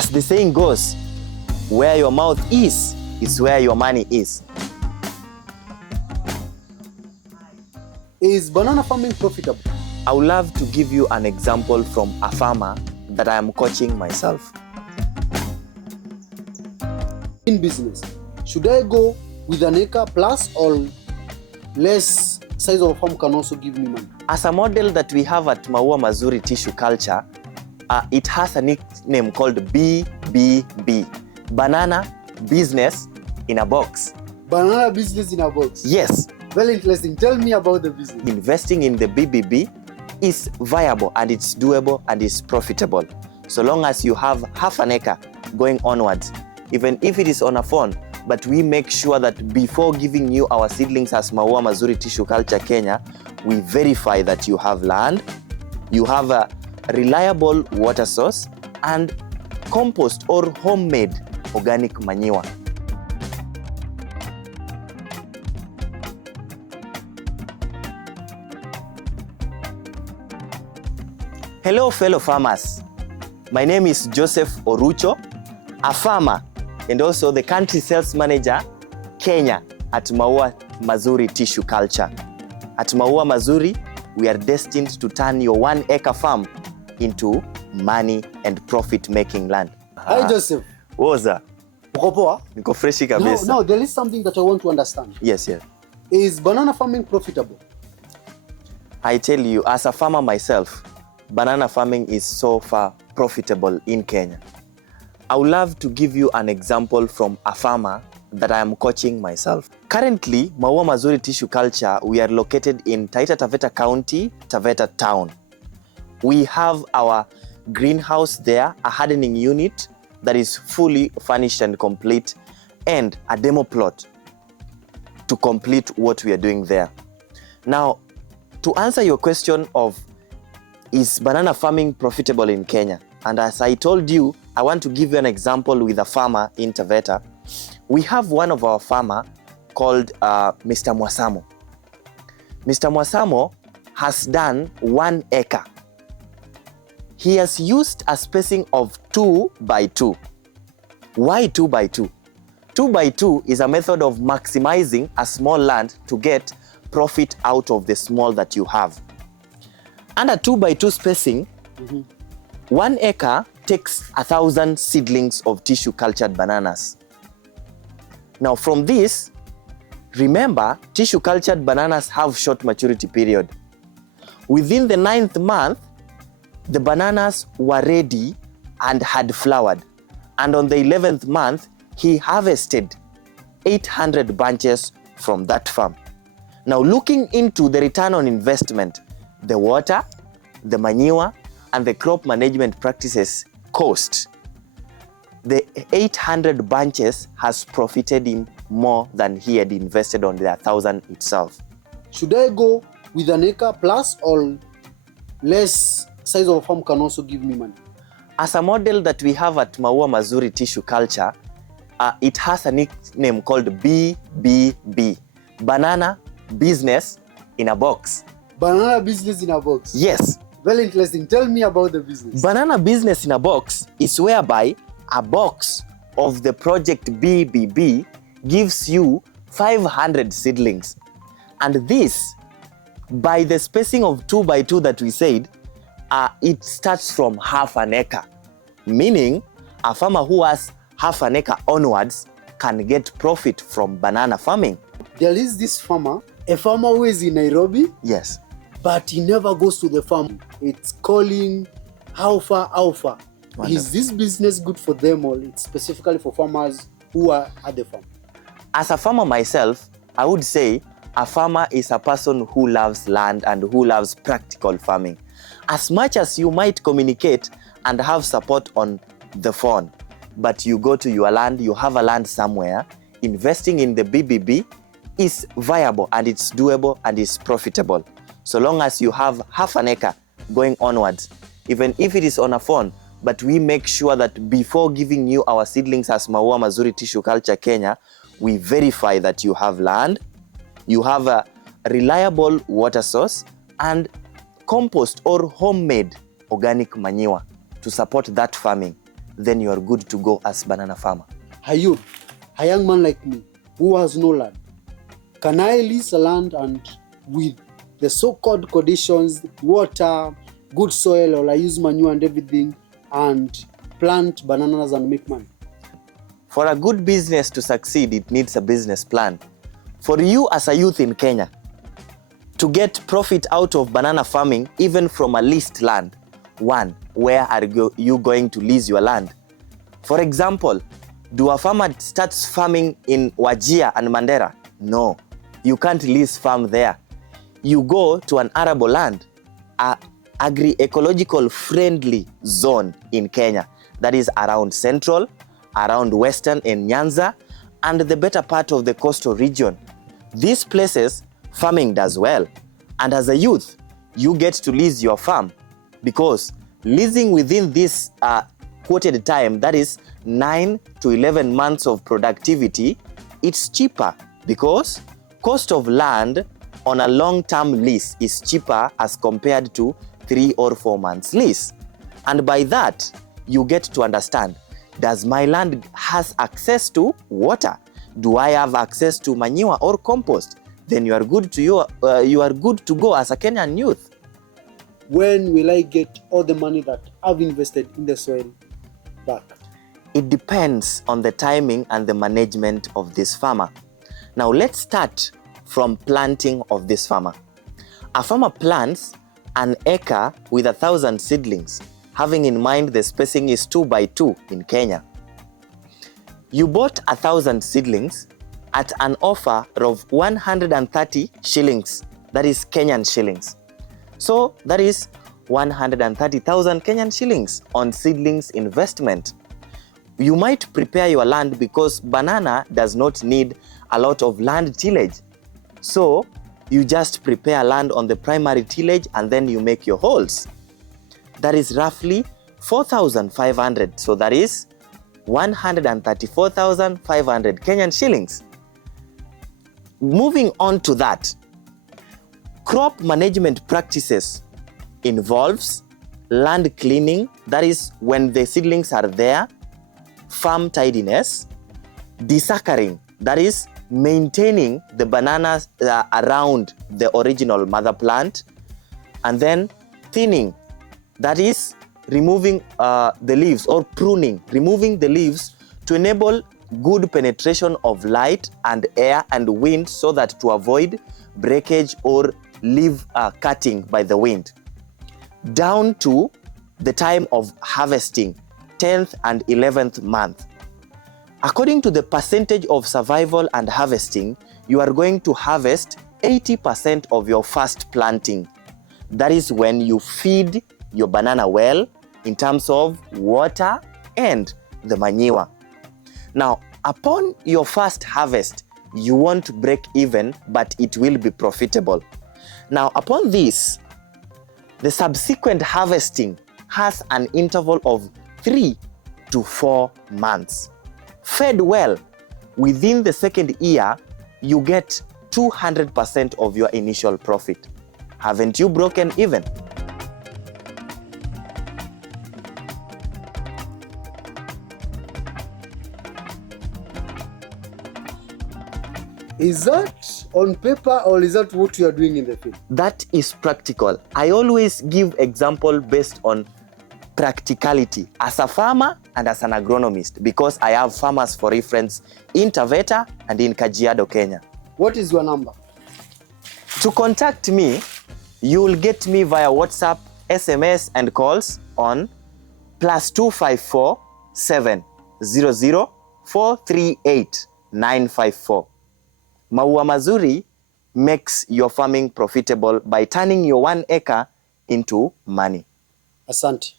As the saying goes, where your mouth is where your money is. Is banana farming profitable? I would love to give you an example from a farmer that I am coaching myself. In business, should I go with an acre plus or less size of a farm can also give me money? As a model that we have at Ma Mazuri tissue culture, it has a nickname called BBB, Banana Business in a Box. Banana business in a box? Yes. Very interesting. Tell me about the business. Investing in the BBB is viable and it's doable and it's profitable. So long as you have half an acre going onwards, even if it is on a phone, but we make sure that before giving you our seedlings as Ma Mazuri Tissue Culture Kenya, we verify that you have land, you have a reliable water source, and compost or homemade organic manure. Hello fellow farmers, my name is Joseph Orucho, a farmer and also the country sales manager Kenya at Ma Mazuri Tissue Culture. At Ma Mazuri, we are destined to turn your 1 acre farm into money and profit making land. Hi Joseph. Woza. Uko poa? Niko freshi kabisa. No, there is something that I want to understand. Yes. Is banana farming profitable? I tell you, as a farmer myself, banana farming is so far profitable in Kenya. I would love to give you an example from a farmer that I am coaching myself. Currently, Ma Mazuri Tissue Culture, we are located in Taita Taveta County, Taveta Town. We have our greenhouse there, a hardening unit that is fully furnished and complete, and a demo plot to complete what we are doing there. Now, to answer your question of is banana farming profitable in Kenya? And as I told you, I want to give you an example with a farmer in Taveta. We have one of our farmer called Mr. Mwasamo. Mr. Mwasamo has done 1 acre. He has used a spacing of 2 by 2. Why 2 by 2? 2 by 2 is a method of maximizing a small land to get profit out of the small that you have. Under 2 by 2 spacing, 1 acre takes 1,000 seedlings of tissue cultured bananas. Now from this, remember, tissue cultured bananas have short maturity period. Within the 9th month, the bananas were ready and had flowered. And on the 11th month, he harvested 800 bunches from that farm. Now looking into the return on investment, the water, the manure, and the crop management practices cost, the 800 bunches has profited him more than he had invested on the 1,000 itself. Should I go with an acre plus or less size of a farm can also give me money? As a model that we have at Ma Mazuri Tissue Culture, it has a nickname called BBB, Banana Business in a Box. Banana business in a box? Yes. Very interesting. Tell me about the business. Banana business in a box is whereby a box of the project BBB gives you 500 seedlings. And this, by the spacing of 2 by 2 that we said, it starts from half an acre. Meaning, a farmer who has half an acre onwards can get profit from banana farming. There is this farmer, a farmer who is in Nairobi. Yes. But he never goes to the farm. It's calling how far. Wonderful. Is this business good for them or it's specifically for farmers who are at the farm? As a farmer myself, I would say a farmer is a person who loves land and who loves practical farming. As much as you might communicate and have support on the phone, but you go to your land, you have a land somewhere, investing in the BBB is viable and it's doable and it's profitable. So long as you have half an acre going onwards, even if it is on a phone, but we make sure that before giving you our seedlings as Ma Mazuri Tissue Culture Kenya, we verify that you have land, you have a reliable water source, and compost or homemade organic manure to support that farming. then you are good to go as banana farmer. A youth, a young man like me who has no land, can I lease a land and with the so-called conditions, water, good soil, or I use manure and everything and plant bananas and make money? For a good business to succeed, it needs a business plan. For you as a youth in Kenya, to get profit out of banana farming, even from a leased land, one, where are you going to lease your land? For example, do a farmer starts farming in Wajir and Mandera? No, you can't lease farm there. You go to an arable land, a agri-ecological friendly zone in Kenya that is around central, around western and Nyanza, and the better part of the coastal region. These places, farming does well. And as a youth, you get to lease your farm because leasing within this quoted time, that is 9 to 11 months of productivity, it's cheaper because cost of land on a long-term lease is cheaper as compared to 3 or 4 months lease. And by that, you get to understand, does my land has access to water? Do I have access to manure or compost? Then you are good to go as a Kenyan youth. When will I get all the money that I've invested in the soil back? It depends on the timing and the management of this farmer. Now let's start from planting of this farmer. A farmer plants an acre with 1,000 seedlings, having in mind the spacing is 2 by 2 in Kenya. You bought 1,000 seedlings at an offer of 130 shillings, that is Kenyan shillings. So that is 130,000 Kenyan shillings on seedlings investment. You might prepare your land because banana does not need a lot of land tillage. So you just prepare land on the primary tillage and then you make your holes. That is roughly 4,500. So that is 134,500 Kenyan shillings. Moving on to that, crop management practices involves land cleaning, that is when the seedlings are there, farm tidiness, desuckering, that is maintaining the bananas around the original mother plant, and then thinning, that is removing the leaves or pruning, removing the leaves to enable good penetration of light and air and wind so that to avoid breakage or leaf cutting by the wind. Down to the time of harvesting, 10th and 11th month. According to the percentage of survival and harvesting, you are going to harvest 80% of your first planting. That is when you feed your banana well in terms of water and the manure. Now, upon your first harvest, you won't break even, but it will be profitable. Now, upon this, the subsequent harvesting has an interval of 3 to 4 months. Fed well, within the second year, you get 200% of your initial profit. Haven't you broken even? Is that on paper or is that what you are doing in the field? That is practical. I always give example based on practicality as a farmer and as an agronomist because I have farmers for reference in Taveta and in Kajiado, Kenya. What is your number? To contact me, you will get me via WhatsApp, SMS and calls on +254 700 438 954. Ma Mazuri makes your farming profitable by turning your 1 acre into money. Asante.